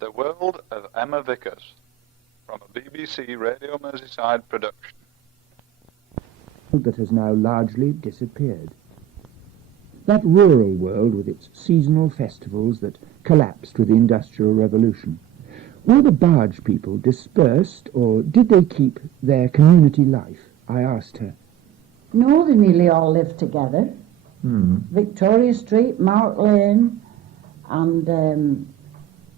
The World of Emma Vickers, from a BBC Radio Merseyside production. That has now largely disappeared. That rural world with its seasonal festivals that collapsed with the Industrial Revolution. Were the barge people dispersed, or did they keep their community life? I asked her. No, they nearly all lived together. Victoria Street, Mark Lane, and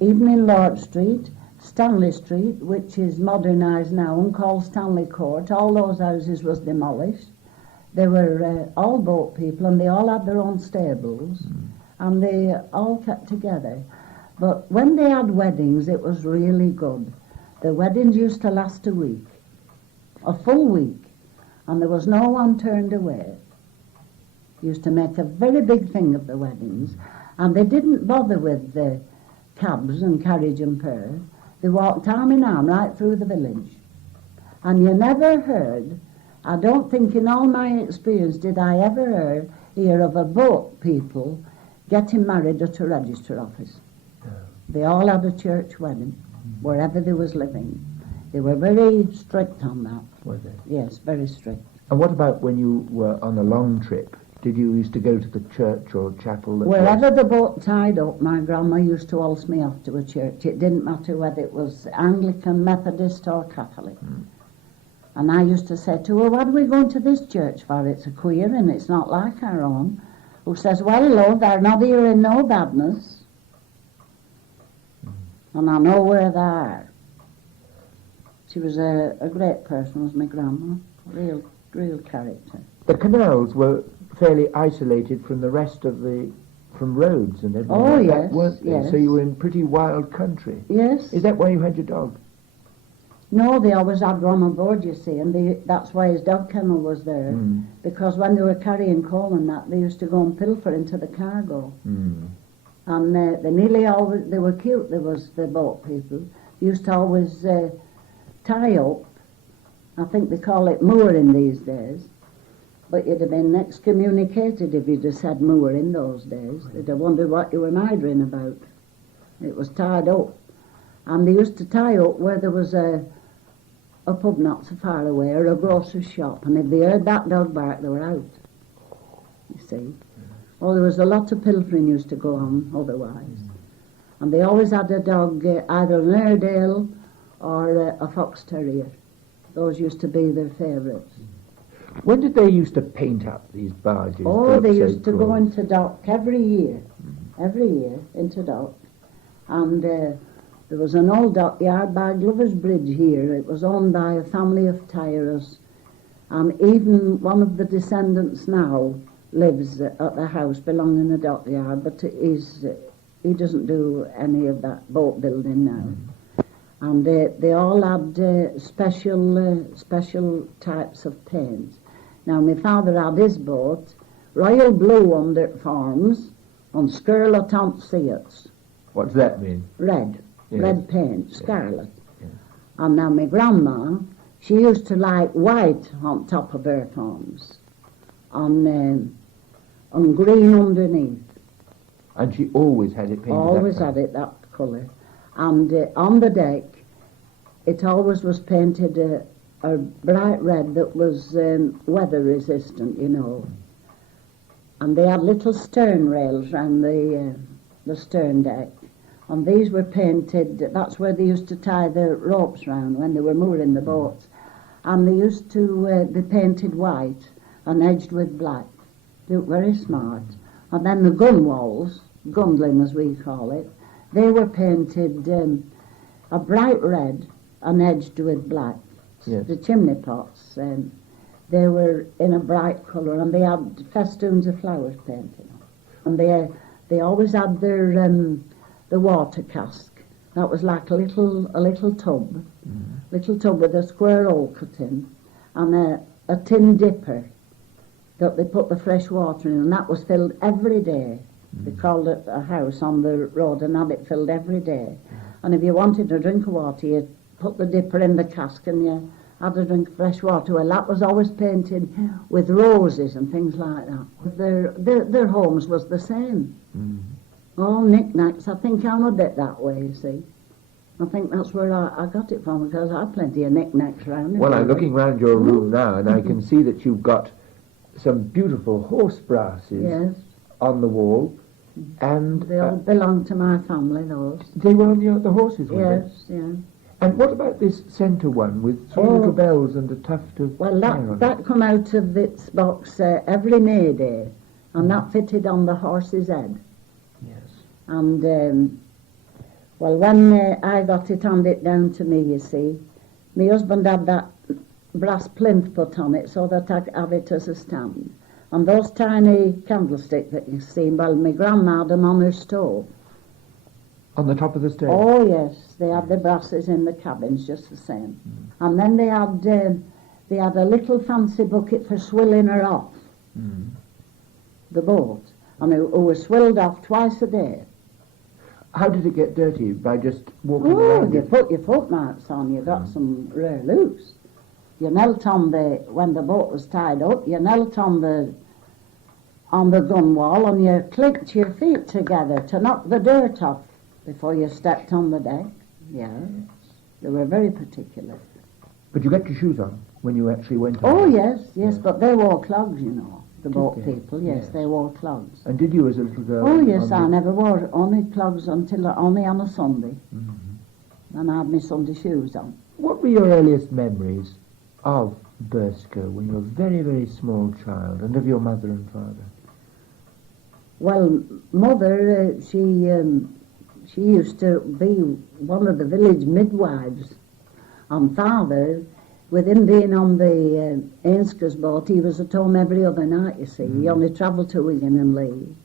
even in Lord Street, Stanley Street, which is modernised now and called Stanley Court, all those houses was demolished. They were all boat people, and they all had their own stables, and they all kept together. But when they had weddings, it was really good. The weddings used to last a week, a full week, and there was no one turned away. Used to make a very big thing of the weddings, and they didn't bother with the cabs and carriage and pair. They walked arm in arm right through the village. And you never heard, I don't think in all my experience did I ever hear of a boat people getting married at a register office. They all had a church wedding, wherever they was living. They were very strict on that. Were they? Yes, very strict. And what about when you were on a long trip? Did you used to go to the church or chapel? Wherever the boat tied up, my grandma used to waltz me off to a church. It didn't matter whether it was Anglican, Methodist or Catholic. And I used to say to her, what are we going to this church for? It's a queer and it's not like our own. Who says, well, Lord, they're not here in no badness. And I know where they are. She was a great person, was my grandma. Real character. The canals were fairly isolated from the rest of from roads and everything. Oh, like yes, that, weren't they? yes. So you were in pretty wild country. Yes. Is that why you had your dog? No, they always had one on board, you see, and that's why his dog kennel was there. Because when they were carrying coal and that, they used to go and pilfer into the cargo. And they nearly always, they were cute, there was the boat people. They used to always tie up, I think they call it mooring these days, but you'd have been excommunicated if you'd have said moor in those days. They'd have wondered what you were mithering about. It was tied up. And they used to tie up where there was a pub not so far away, or a grocer's shop, and if they heard that dog bark, they were out, you see. Well, there was a lot of pilfering used to go on otherwise. And they always had a dog, either an Airedale or a fox terrier. Those used to be their favourites. When did they used to paint up these barges? Oh, they used to go into dock every year into dock. And there was an old dockyard by Glover's Bridge here. It was owned by a family of tyers. And even one of the descendants now lives at the house belonging to the dockyard, but he doesn't do any of that boat building now. And they all had special types of paints. Now, my father had his boat, royal blue under forms, on scarlet on seats. What does that mean? Red. Yes. Red paint, scarlet. Yes. And now my grandma, she used to like white on top of her forms, on green underneath. And she always had it painted Always that had it that colour. And on the deck, it always was painted a bright red that was weather resistant, you know. And they had little stern rails round the stern deck. And these were painted, that's where they used to tie the ropes round when they were mooring the boats. And they used to be painted white and edged with black. They were very smart. And then the gun walls, gundling as we call it, they were painted a bright red and edged with black. Yes. The chimney pots, they were in a bright colour, and they had festoons of flowers painted on. And they always had their the water cask. That was like a little tub, little tub with a square hole cut in, and a tin dipper that they put the fresh water in, and that was filled every day. They called it a house on the road and had it filled every day. And if you wanted a drink of water, you put the dipper in the cask and you had a drink of fresh water. Well, that was always painted with roses and things like that. Their homes was the same. All knickknacks. I think I'm a bit that way, you see. I think that's where I got it from, because I had plenty of knickknacks round. Well, I'm looking round your room now, and I can see that you've got some beautiful horse brasses Yes, on the wall, and they all belong to my family, those. they were on the horses, were they? Yes, yeah. And what about this centre one with three little bells and a tuft of Well, hair on that come out of its box every May Day, and that fitted on the horse's head. Yes. And, well, when I got it handed down to me, you see, my husband had that brass plinth put on it so that I could have it as a stand. And those tiny candlesticks that you see, well, my grandma had them on her stove. On the top of the stairs? Oh, yes, they had the brasses in the cabins just the same. And then they had a little fancy bucket for swilling her off, the boat. And it was swilled off twice a day. How did it get dirty? By just walking Oh, around you it? put your footmarks on, you got some rare loose. You knelt on when the boat was tied up, you knelt on the gunwale and you clicked your feet together to knock the dirt off before you stepped on the deck. Yeah, they were very particular. But you got your shoes on when you actually went on? Oh, yes, but they wore clogs, you know, the boat they? people, yes, they wore clogs. And did you as a little girl? Oh, yes, I never wore only clogs only on a Sunday. And I had my Sunday shoes on. What were your earliest memories of Burscough when you were a very, very small child, and of your mother and father? Well, Mother, she used to be one of the village midwives. And Father, with him being on the Ainsco's boat, he was at home every other night, you see. He only travelled to Wigan and Leeds.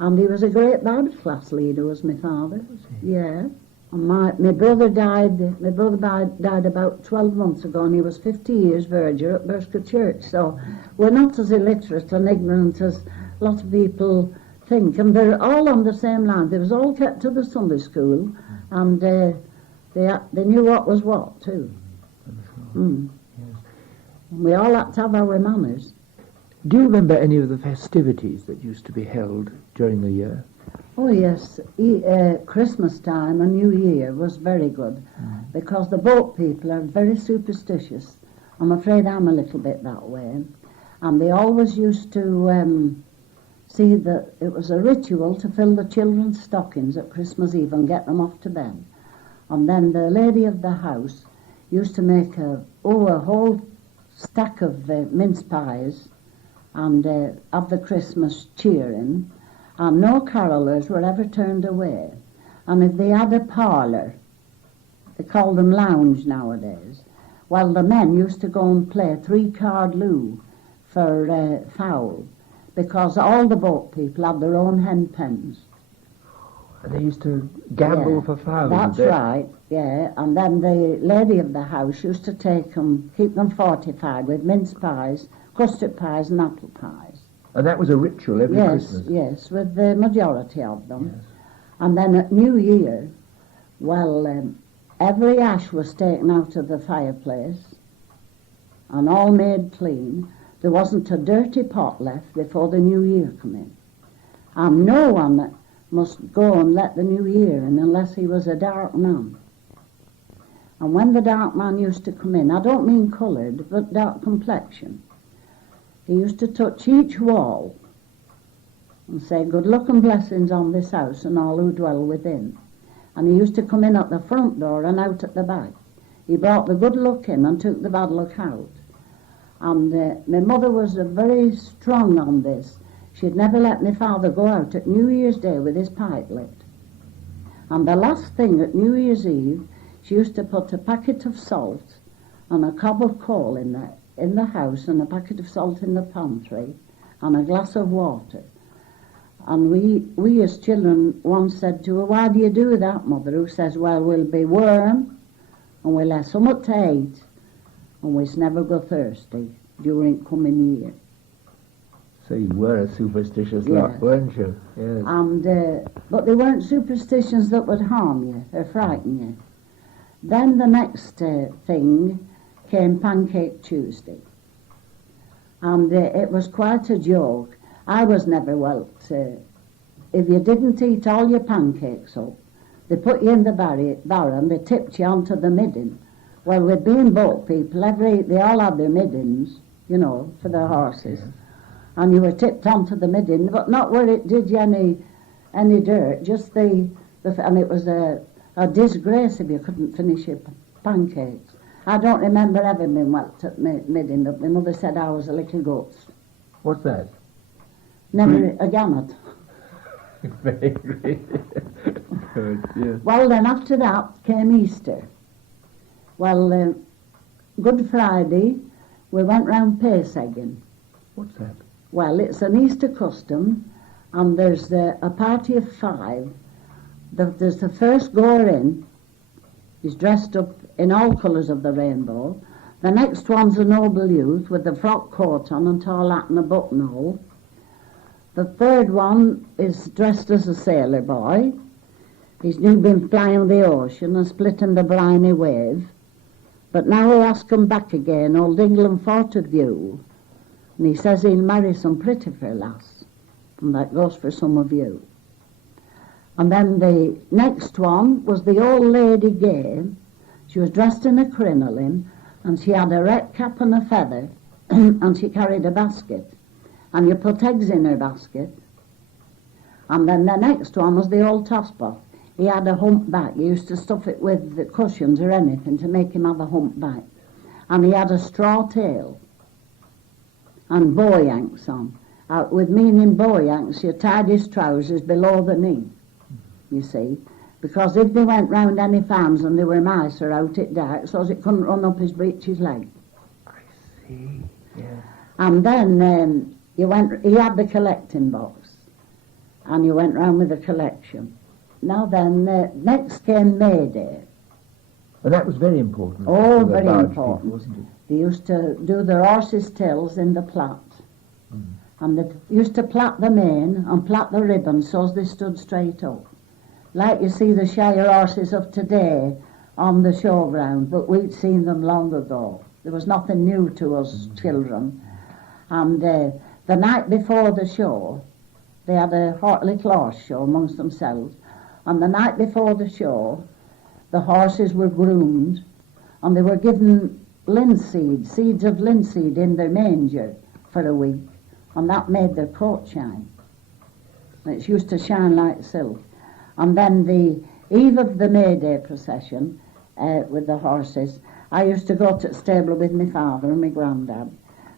And he was a great Bible class leader, was my father. Yeah. And my brother died about 12 months ago, and he was 50 years verger at Burscough Church. So we're not as illiterate and ignorant as a lot of people think. And they're all on the same line. They was all kept to the Sunday school, and they knew what was what, too. Yes. We all had to have our manners. Do you remember any of the festivities that used to be held during the year? Oh, yes. Christmas time and New Year was very good, because the boat people are very superstitious. I'm afraid I'm a little bit that way. And they always used to see that it was a ritual to fill the children's stockings at Christmas Eve and get them off to bed. And then the lady of the house used to make a whole stack of mince pies and have the Christmas cheering. And no carolers were ever turned away. And if they had a parlour, they call them lounge nowadays, well, the men used to go and play 3-card loo for foul, because all the boat people had their own hen pens. And they used to gamble for fowl. That's right, yeah. And then the lady of the house used to keep them fortified with mince pies, custard pies and apple pies. And that was a ritual every Christmas? Yes, with the majority of them. Yes. And then at New Year, well, every ash was taken out of the fireplace and all made clean. There wasn't a dirty pot left before the New Year come in. And no one must go and let the New Year in unless he was a dark man. And when the dark man used to come in, I don't mean coloured, but dark complexion, he used to touch each wall and say, "Good luck and blessings on this house and all who dwell within." And he used to come in at the front door and out at the back. He brought the good luck in and took the bad luck out. And my mother was very strong on this. She'd never let my father go out at New Year's Day with his pipe lit. And the last thing at New Year's Eve, she used to put a packet of salt and a cob of coal in the house, and a packet of salt in the pantry, and a glass of water. And we as children once said to her, "Why do you do that, Mother?" Who says, "Well, we'll be warm, and we'll have something to eat, and we'll never go thirsty during coming year." So you were a superstitious lot, weren't you? Yes. And but they weren't superstitions that would harm you or frighten you. Then the next thing came Pancake Tuesday. And it was quite a joke. I was never if you didn't eat all your pancakes up, They put you in the barrow and they tipped you onto the midden. Well, with being boat people, they all had their middens, you know, for their horses. And you were tipped onto the midden, but not where it did you any dirt, just and it was a disgrace if you couldn't finish your pancakes. I don't remember ever being whacked at midden, but my mother said I was a little ghost. What's that? Never a gamut. Very good, yes. Well, then after that came Easter. Well, Good Friday, we went round Paysegging. What's that? Well, it's an Easter custom, and there's a party of 5. There's the first goer in. He's dressed up in all colours of the rainbow. The next one's a noble youth with a frock coat on and tall hat and a buttonhole. The third one is dressed as a sailor boy. He's new been flying the ocean and splitting the briny wave. But now he'll ask him back again, old England for to view. And he says he'll marry some pretty fair lass. And that goes for some of you. And then the next one was the old lady gay. She was dressed in a crinoline, and she had a red cap and a feather, and she carried a basket. And you put eggs in her basket. And then the next one was the old tosspot. He had a humpback. You used to stuff it with the cushions or anything to make him have a humpback. And he had a straw tail and boyanks on. With meaning boyanks, you tied his trousers below the knee, you see. Because if they went round any farms and there were mice or out at dark, so as it couldn't run up his breeches leg. I see, yeah. And then he had the collecting box, and you went round with the collection. Now then, next came May Day. And that was very important. Oh, for the very barge important. people, wasn't it? They used to do their horses' tails in the plait. And they used to plait them in and plait the ribbons so as they stood straight up. Like you see the Shire horses of today on the showground, but we'd seen them long ago. There was nothing new to us children. And the night before the show, they had a little horse show amongst themselves. And the night before the show, the horses were groomed, and they were given seeds of linseed in their manger for a week, and that made their coat shine. It used to shine like silk. And then the eve of the May Day procession with the horses, I used to go to the stable with my father and my granddad,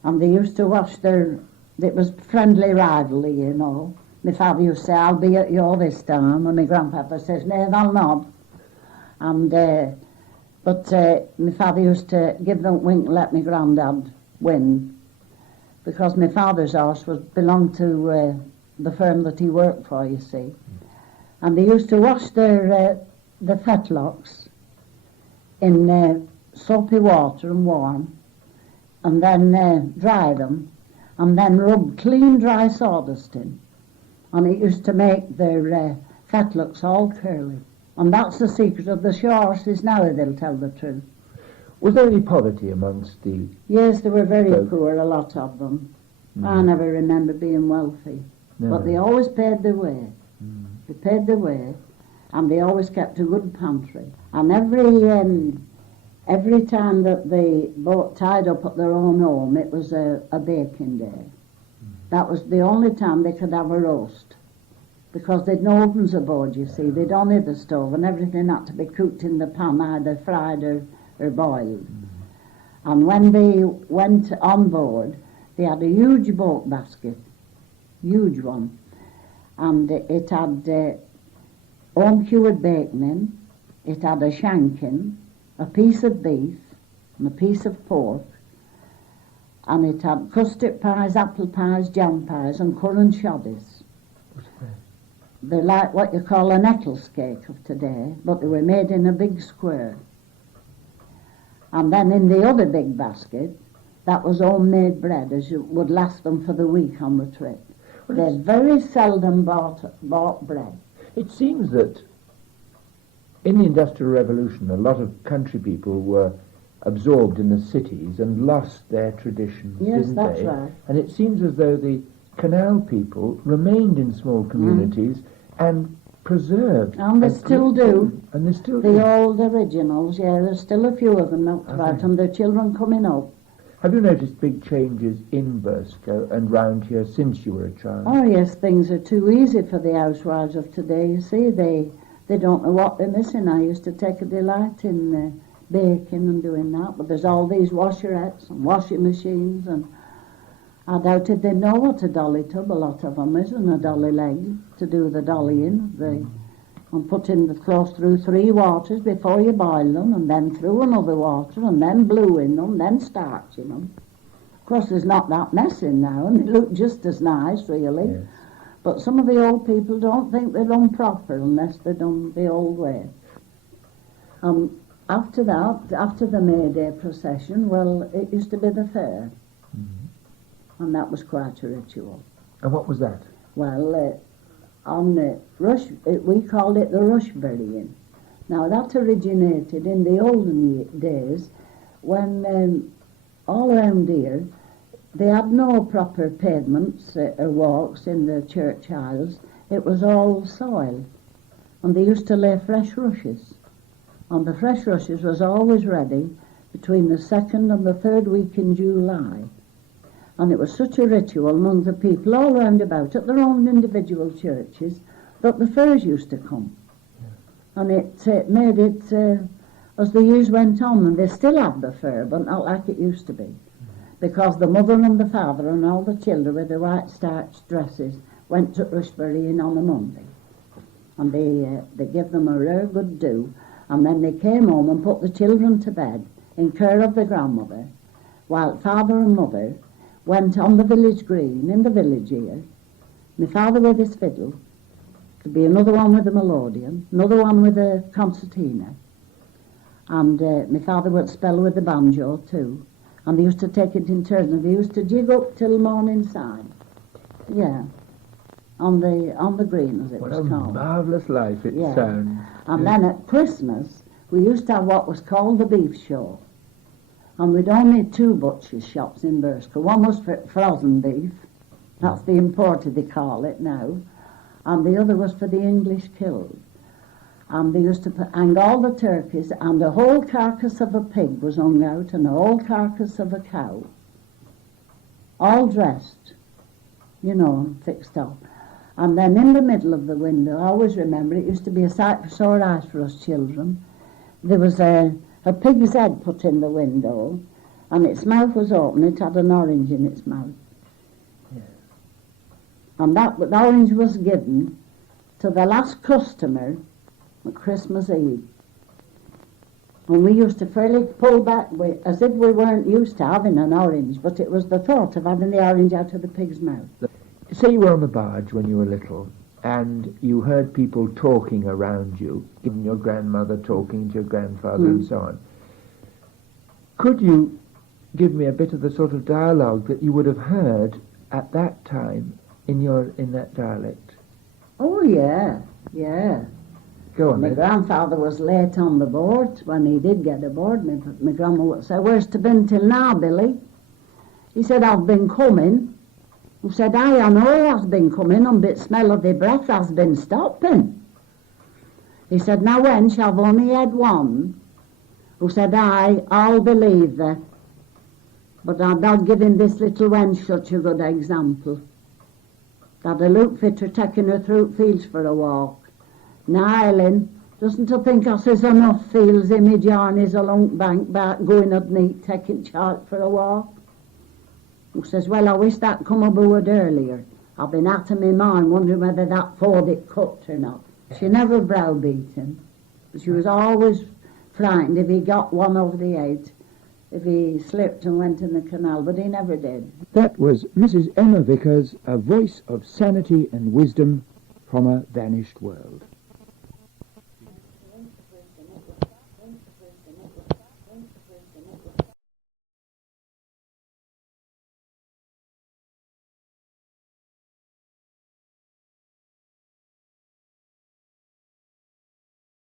and they used to wash it was friendly rivalry, you know. My father used to say, I'll be at you this time, and my grandpapa says, no, they'll not. And, but my father used to give them a wink and let my granddad win, because my father's horse belonged to the firm that he worked for, you see. And they used to wash the fetlocks in soapy water and warm, and then dry them, and then rub clean dry sawdust in. And it used to make their fetlocks all curly. And that's the secret of the show horses now, they'll tell the truth. Was there any poverty amongst the... Yes, they were very poor, a lot of them. I never remember being wealthy. Never. But they always paid their way. They paid their way, and they always kept a good pantry. And every time that the boat tied up at their own home, it was a baking day. That was the only time they could have a roast, because they'd no ovens aboard, you see. They'd only the stove, and everything had to be cooked in the pan, either fried or boiled. And when they went on board, they had a huge boat basket, huge one, and it had home-cured bacon in, it had a shank in, a piece of beef, and a piece of pork, and it had custard pies, apple pies, jam pies, and currant shoddies. They're like what you call an Eccles cake of today, but they were made in a big square. And then in the other big basket, that was homemade bread, as you would last them for the week on the trip. They very seldom bought bread. It seems that in the Industrial Revolution, a lot of country people were absorbed in the cities and lost their traditions, Yes, didn't that's they? right. And it seems as though the canal people remained in small communities and preserved. And they still do. And they still do. The old originals, yeah, there's still a few of them knocked about, and their children coming up. Have you noticed big changes in Burscough and round here since you were a child? Oh yes, things are too easy for the housewives of today. You see, they don't know what they're missing. I used to take a delight in baking and doing that, but there's all these washerettes and washing machines, and I doubted they'd know what a dolly tub, a lot of them is, and a dolly leg to do the dolly in. And putting the cloth through 3 waters before you boil them, and then through another water, and then bluing them, then starching them. Of course, there's not that mess in now, and they look just as nice, really. Yes. But some of the old people don't think they're done proper unless they're done the old way. After that, after the May Day procession, well, it used to be the fair. Mm-hmm. And that was quite a ritual. And what was that? Well, on the we called it the rush burying. Now that originated in the olden days when all around here they had no proper pavements or walks in the church aisles. It was all soil, and they used to lay fresh rushes, and the fresh rushes was always ready between the 2nd and the 3rd week in July. And it was such a ritual among the people all round about at their own individual churches that the fairs used to come. Yeah. And it made it, as the years went on, and they still have the fair, but not like it used to be. Because the mother and the father and all the children with the white starched dresses went to Rushburying on a Monday. And they gave them a rare good do. And then they came home and put the children to bed in care of the grandmother, while father and mother went on the village green in the village here. My father with his fiddle, there'd be another one with a melodeon, another one with a concertina, and my father would spell with the banjo too, and they used to take it in turns, and they used to jig up till morning side. Yeah, on the green, as it was called. What a marvellous life it sounds. And then at Christmas we used to have what was called the beef show. And we'd only 2 butchers' shops in Burscough. One was for frozen beef, that's the imported they call it now, and the other was for the English killed. And they used to hang all the turkeys, and the whole carcass of a pig was hung out, and the whole carcass of a cow, all dressed, you know, fixed up. And then in the middle of the window, I always remember, it used to be a sight for sore eyes for us children. There was a pig's head put in the window, and its mouth was open. It had an orange in its mouth. Yeah. And the orange was given to the last customer at Christmas Eve. And we used to fairly pull back, as if we weren't used to having an orange, but it was the thought of having the orange out of the pig's mouth. Say you were on the barge when you were little, and you heard people talking around you, even your grandmother talking to your grandfather and so on. Could you give me a bit of the sort of dialogue that you would have heard at that time in that dialect? Oh, yeah. Go on, My then. grandfather was late on the board. When he did get aboard, my grandma would say, "Where's tu been till now, Billy?" He said, "I've been coming." Who said, "I know he has been coming, and bit smell of the breath has been stopping." He said, "Now wench, I've only had one." Who said, "I'll believe thee. But I'd give him this little wench such a good example. That a look fit her taking her through fields for a walk. Now, Ellen, doesn't her think us is enough fields in me journeys along bank back going up neat taking chart for a walk?" Who says, "Well, I wish that come aboard earlier. I've been out of my mind wondering whether that ford it cooked or not." She never browbeat him, but she was always frightened if he got one over the head, if he slipped and went in the canal, but he never did. That was Mrs. Emma Vickers, a voice of sanity and wisdom from a vanished world.